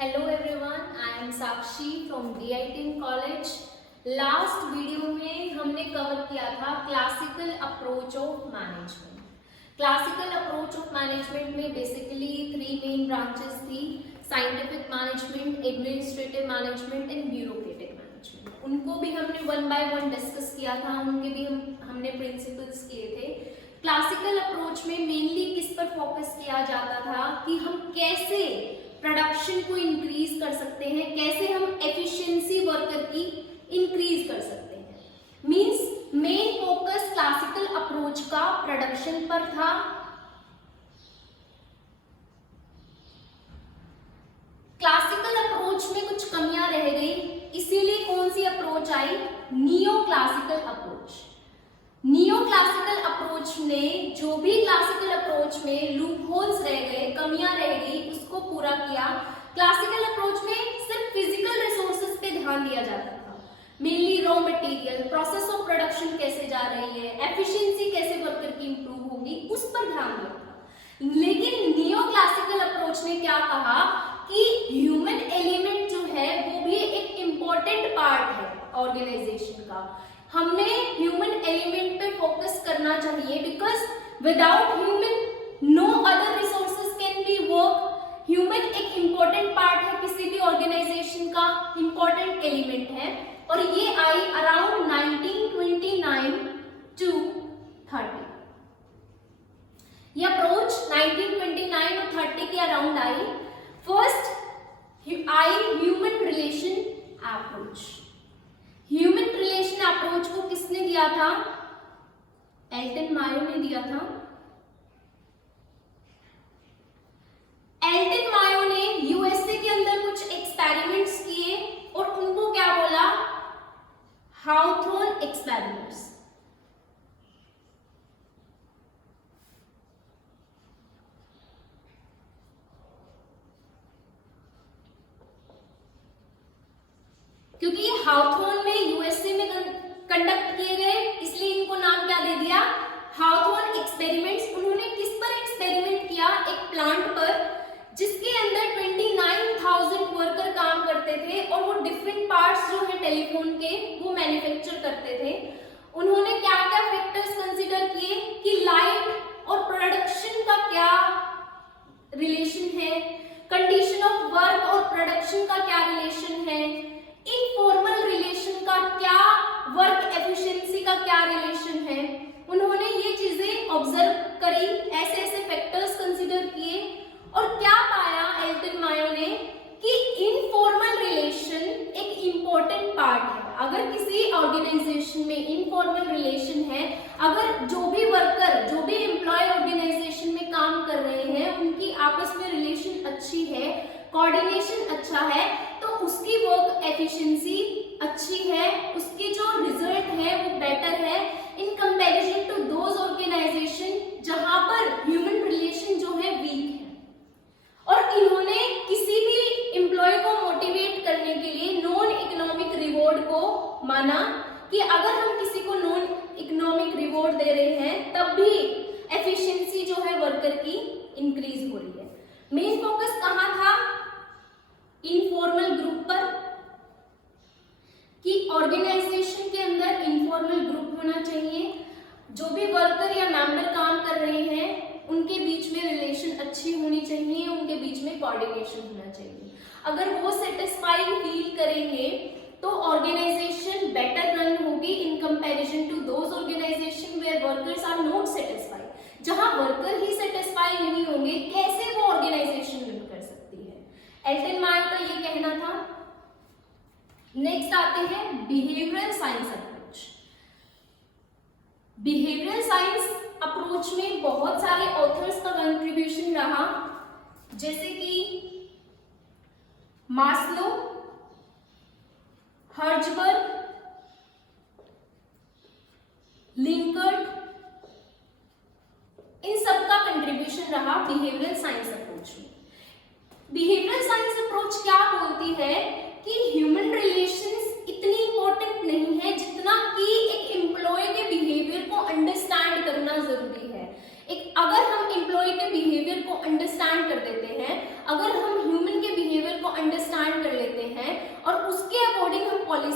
Hello everyone, I am Sakshi from DITM college. Last video में हमने cover किया था classical approach of management. Classical approach of management में basically 3 main branches थी, scientific management, administrative management and bureaucratic management. उनको भी हमने 1 bye 1 discuss किया था, उनके भी हमने प्रिंसिपल्स किए थे। क्लासिकल अप्रोच में मेनली किस पर फोकस किया जाता था कि हम कैसे प्रोडक्शन को इंक्रीज कर सकते हैं, कैसे हम एफिशिएंसी वर्कर की इंक्रीज कर सकते हैं। Means main focus classical approach का प्रोडक्शन पर था। क्लासिकल अप्रोच में कुछ कमियां रह गई, इसीलिए कौन सी अप्रोच आई? Neo classical approach. Neo classical approach ने जो भी क्लासिकल अप्रोच में लूप होल्स रह गए, कमियां रह गई, उसको पूरा किया। क्लासिकल अप्रोच में सिर्फ फिजिकल रिसोर्सेज पे ध्यान दिया जाता था, mainly raw material, process of production कैसे जा रही है, एफिशिएंसी कैसे वर्कर की इंप्रूव होगी, उस पर ध्यान दिया था। लेकिन नियो क्लासिकल अप्रोच ने क्या कहा कि ह्यूमन एलिमेंट जो है वो भी एक इम्पोर्टेंट पार्ट है ऑर्गेनाइजेशन का। हमें ह्यूमन एलिमेंट पे फोकस करना चाहिए, because without human no other resources can be work. Human एक इम्पोर्टेंट पार्ट है, किसी भी ऑर्गेनाइजेशन का इम्पोर्टेंट एलिमेंट है। और ये आई अराउंड 1929 to 30। ये अप्रोच 1929 और 30 के around I. First I human relation approach. Human relation approach को किसने दिया था? एल्टन मायो ने दिया था। एल्टन मायो ने यूएसए के अंदर कुछ एक्सपेरिमेंट्स किए और उनको क्या बोला? हाउथॉर्न एक्सपेरिमेंट्स। क्योंकि ये हाउथॉर्न में यूएसए में कंडक्ट किए गए, इसलिए इनको नाम क्या दे दिया? हाउथॉर्न एक्सपेरिमेंट्स। उन्होंने किस पर एक्सपेरिमेंट किया? एक प्लांट पर जिसके अंदर 29,000 वर्कर काम करते थे और वो डिफरेंट पार्ट्स जो है टेलीफोन के वो मैन्युफैक्चर करते थे। उन्होंने क्या क्या फैक्टर्स कंसीडर किए कि लाइट और प्रोडक्शन का क्या रिलेशन है, कंडीशन ऑफ वर्क और प्रोडक्शन का क्या रिलेशन है, इनफॉर्मल रिलेशन का क्या, वर्क एफिशिएंसी का क्या रिलेशन है। उन्होंने ये चीजें ऑब्जर्व करी, ऐसे ऐसे फैक्टर्स कंसीडर किए और क्या पाया एल्टन मायो ने कि इनफॉर्मल रिलेशन एक इंपॉर्टेंट पार्ट है। अगर किसी ऑर्गेनाइजेशन में इनफॉर्मल रिलेशन है, अगर जो भी वर्कर, जो भी एम्प्लॉय ऑर्गेनाइजेशन में काम कर रहे हैं, उनकी आपस में रिलेशन अच्छी है, कोऑर्डिनेशन अच्छा है, तो उसकी वर्क एफिशिएंसी अच्छी है, उसके जो रिजल्ट है वो बेटर है in comparison to those organisation जहां पर ह्यूमन रिलेशन जो है वीक है। और इन्होंने किसी भी एम्प्लॉय को मोटिवेट करने के लिए नॉन इकोनॉमिक रिवॉर्ड को माना कि अगर हम किसी को नॉन इकोनॉमिक रिवॉर्ड दे रहे हैं तब भी एफिशिएंसी जो है वर्कर की इंक्रीज हो रही है। मेन फोकस कहां था? इनफॉर्मल ग्रुप पर, कि ऑर्गेनाइजेशन के अंदर इनफॉर्मल ग्रुप होना चाहिए, जो भी वर्कर या मेंबर काम कर रहे हैं उनके बीच में रिलेशन अच्छी होनी चाहिए, उनके बीच में कोऑर्डिनेशन होना चाहिए। अगर वो सेटिस्फाइड फील करेंगे तो ऑर्गेनाइजेशन बेटर रन होगी in comparison to those organisation where workers are not satisfied. जहां वर्कर ही सेटिस्फाई नहीं होंगे, कैसे वो ऑर्गेनाइजेशन रन कर सकती है? एल्टन मायो का ये कहना था। नेक्स्ट आते हैं behavioural science approach. Behavioural science approach में बहुत सारे ऑथर्स का कंट्रीब्यूशन रहा, जैसे कि मास्लो, हर्जबर्ग, लिंकर्ट, इन सबका कंट्रीब्यूशन रहा बिहेवियरल साइंस अप्रोच में। बिहेवियरल साइंस अप्रोच क्या बोलती है कि ह्यूमन रिलेशंस इतनी इंपॉर्टेंट नहीं है जितना कि एक एम्प्लॉय के बिहेवियर को अंडरस्टैंड करना जरूरी है। एक अगर हम एम्प्लॉय के बिहेवियर को अंडरस्टैंड कर देते हैं, अगर हम ह्यूमन के बिहेवियर को अंडरस्टैंड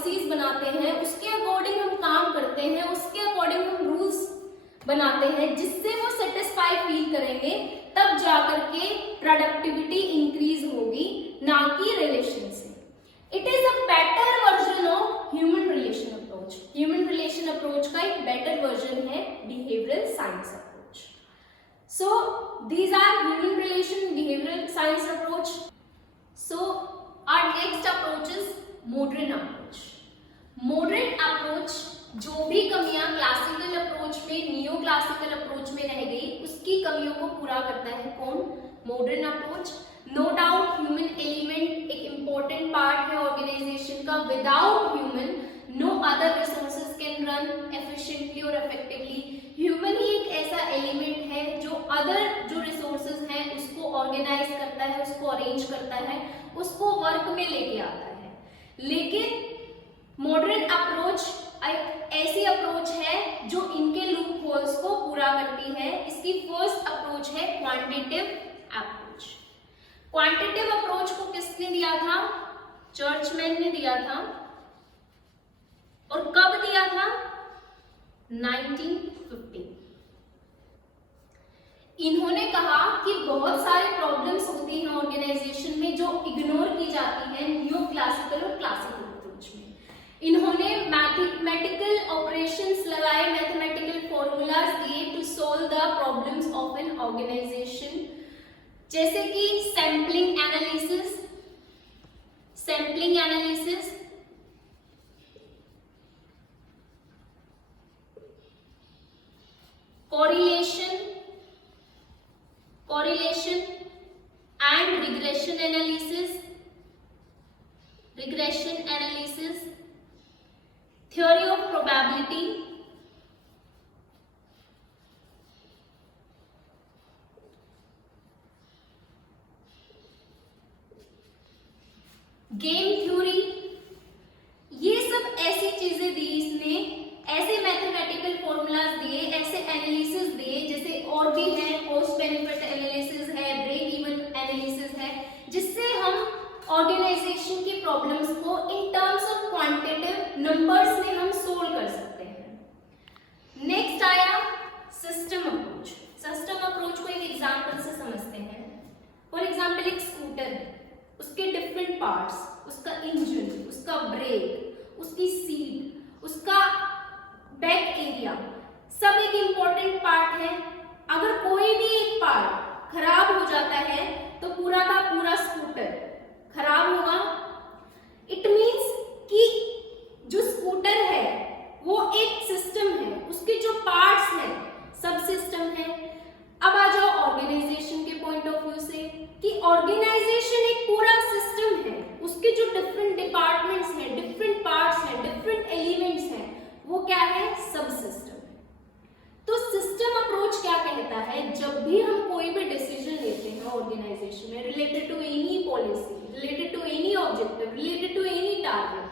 पॉलिसीज बनाते हैं, उसके अकॉर्डिंग हम काम करते हैं, उसके अकॉर्डिंग हम रूल्स बनाते हैं, जिससे वो सेटिस्फाई फील करेंगे, तब जाकर के प्रोडक्टिविटी इंक्रीज होगी, ना कि रिलेशन से। It is a better version of human relation approach. Human relation approach का एक बेटर वर्जन है behavioural science approach. So these are human relation behavioural science approach. So our next approach is modern approach. Modern approach जो भी कमियां classical approach में, neo classical approach में रह गई, उसकी कमियों को पूरा करता है कौन? Modern approach. No doubt human element एक इंपॉर्टेंट पार्ट है ऑर्गेनाइजेशन का। Without human no other resources can run efficiently और इफेक्टिवली। ह्यूमन ही एक ऐसा एलिमेंट है जो अदर जो रिसोर्सेज हैं उसको ऑर्गेनाइज करता है, उसको अरेंज करता है, उसको वर्क में लेके आता है। लेकिन मॉडर्न अप्रोच एक ऐसी अप्रोच है जो इनके लूप होल्स को पूरा करती है। इसकी फर्स्ट अप्रोच है क्वांटिटेटिव अप्रोच। क्वांटिटेटिव अप्रोच को किसने दिया था? चर्चमैन ने दिया था। और कब दिया था? 1950। इन्होंने कहा कि बहुत सारे प्रॉब्लम्स होती हैं ऑर्गेनाइजेशन में जो इग्नोर की जाती है न्यू क्लासिकल और क्लासिकल अप्रोच में। इन्होंने मैथमेटिकल ऑपरेशंस लगाए, मैथमेटिकल फॉर्मूलाज दिए to solve the problems of an organisation, जैसे कि sampling analysis, correlation and regression analysis, theory of probability, game theory. ये सब ऐसी चीजें दी इसने, ऐसे मैथमेटिकल फॉर्मूलाज दिए, ऐसे एनालिसिस दिए, जैसे और भी है कॉस्ट बेनिफिट एनालिसिस है, ब्रेक इवन एनालिसिस है, जिससे हम ऑर्गेनाइजेशन की प्रॉब्लम्स को in terms of quantitative numbers में हम सोल्व कर सकते हैं। नेक्स्ट आया सिस्टम अप्रोच। सिस्टम अप्रोच को एक एग्जांपल से समझते हैं। फॉर एग्जांपल एक स्कूटर है, उसके डिफरेंट पार्ट्स, उसका इंजन, उसका ब्रेक, उसकी सीट, उसका बैक एरिया, सब एक इंपॉर्टेंट पार्ट है। अगर कोई भी एक पार्ट खराब हो जाता है तो पूरा का पूरा स्कूटर खराब होगा। इट मींस कि जो स्कूटर है वो एक सिस्टम है, उसके जो पार्ट्स हैं सब सिस्टम है। अब आ जाओ ऑर्गेनाइजेशन के पॉइंट ऑफ व्यू से कि ऑर्गेनाइजेशन एक पूरा सिस्टम है, उसके जो डिफरेंट डिपार्टमेंट्स हैं, डिफरेंट पार्ट्स हैं, डिफरेंट एलिमेंट्स हैं, वो क्या है? सब सिस्टम है। तो सिस्टम अप्रोच क्या कहता है? जब भी हम कोई भी डिसीजन लेते हैं ऑर्गेनाइजेशन में related to any policy, related to any objective, related to any target,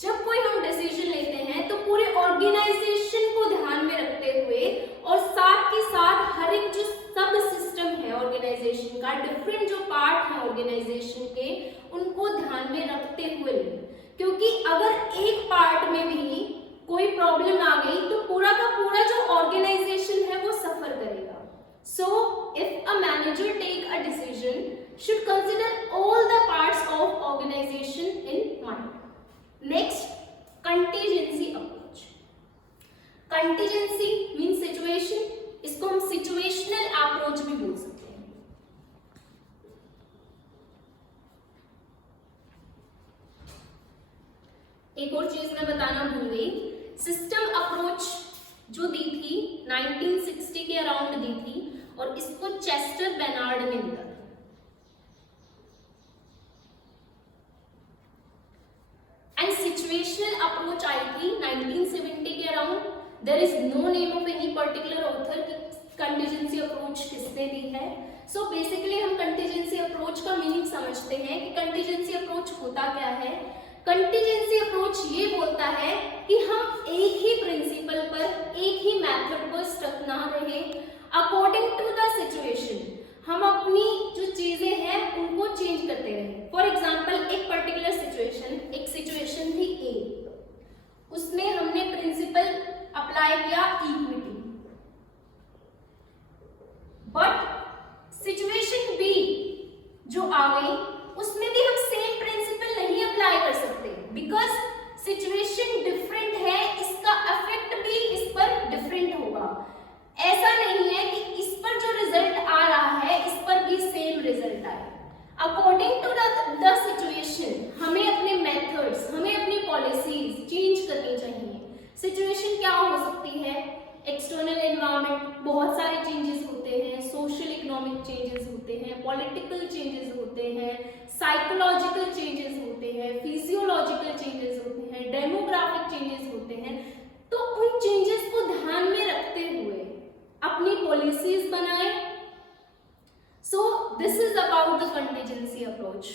जब कोई हम डिसीजन लेते हैं तो पूरे ऑर्गेनाइजेशन को ध्यान में रखते हुए और साथ के साथ हर एक जो सब सिस्टम है ऑर्गेनाइजेशन का, डिफरेंट जो पार्ट है ऑर्गेनाइजेशन के, उनको ध्यान में रखते हुए लें। क्योंकि अगर एक पार्ट में भी कोई प्रॉब्लम आ गई तो पूरा का पूरा जो ऑर्गेनाइजेशन है वो सफर करेगा। So if a manager take a decision should consider all the parts of organization in mind. Next, contingency approach. Contingency means situation. इसको हम situational approach भी बोल सकते हैं। एक और चीज मैं बताना भूल गई, सिस्टम अप्रोच जो दी थी 1960 के अराउंड दी थी और इसको चेस्टर बेनार्ड ने दिया था। एंड सिचुएशनल अप्रोच आई थी 1970 के around. There is no name of any particular author कि कंटीजेंसी अप्रोच किसने दी है। सो बेसिकली हम कंटीजेंसी अप्रोच का मीनिंग समझते हैं कि कंटीजेंसी अप्रोच होता क्या है। कंटीजेंसी अप्रोच ये बोलता है कि हम एक ही प्रिंसिपल पर, एक ही मेथड पर स्टक ना रहे, अकॉर्डिंग टू द सिचुएशन हम अपनी जो चीजें हैं उनको चेंज करते रहे। फॉर एग्जाम्पल एक पर्टिकुलर सिचुएशन, एक सिचुएशन थी ए, अप्लाई किया इक्विटी, बट सिचुएशन बी जो आ गई उसमें भी हम सेम प्रिंसिपल नहीं अप्लाई कर सकते, बिकॉज सिचुएशन डिफरेंट है, इसका इफेक्ट भी इस पर डिफरेंट होगा। ऐसा नहीं है कि इस पर जो रिजल्ट आ रहा है इस पर भी सेम रिजल्ट आए। अकॉर्डिंग टू द सिचुएशन हमें अपने मेथड्स, हमें अपनी पॉलिसीज चेंज करनी चाहिए। सिचुएशन क्या हो सकती है? एक्सटर्नल एनवायरनमेंट, बहुत सारे चेंजेस होते हैं, सोशल इकोनॉमिक चेंजेस होते हैं, पॉलिटिकल चेंजेस होते हैं, साइकोलॉजिकल चेंजेस होते हैं, फिजियोलॉजिकल चेंजेस होते हैं, डेमोग्राफिक चेंजेस होते हैं। तो उन चेंजेस को ध्यान में रखते हुए अपनी पॉलिसीज बनाएं। So this is about the contingency approach.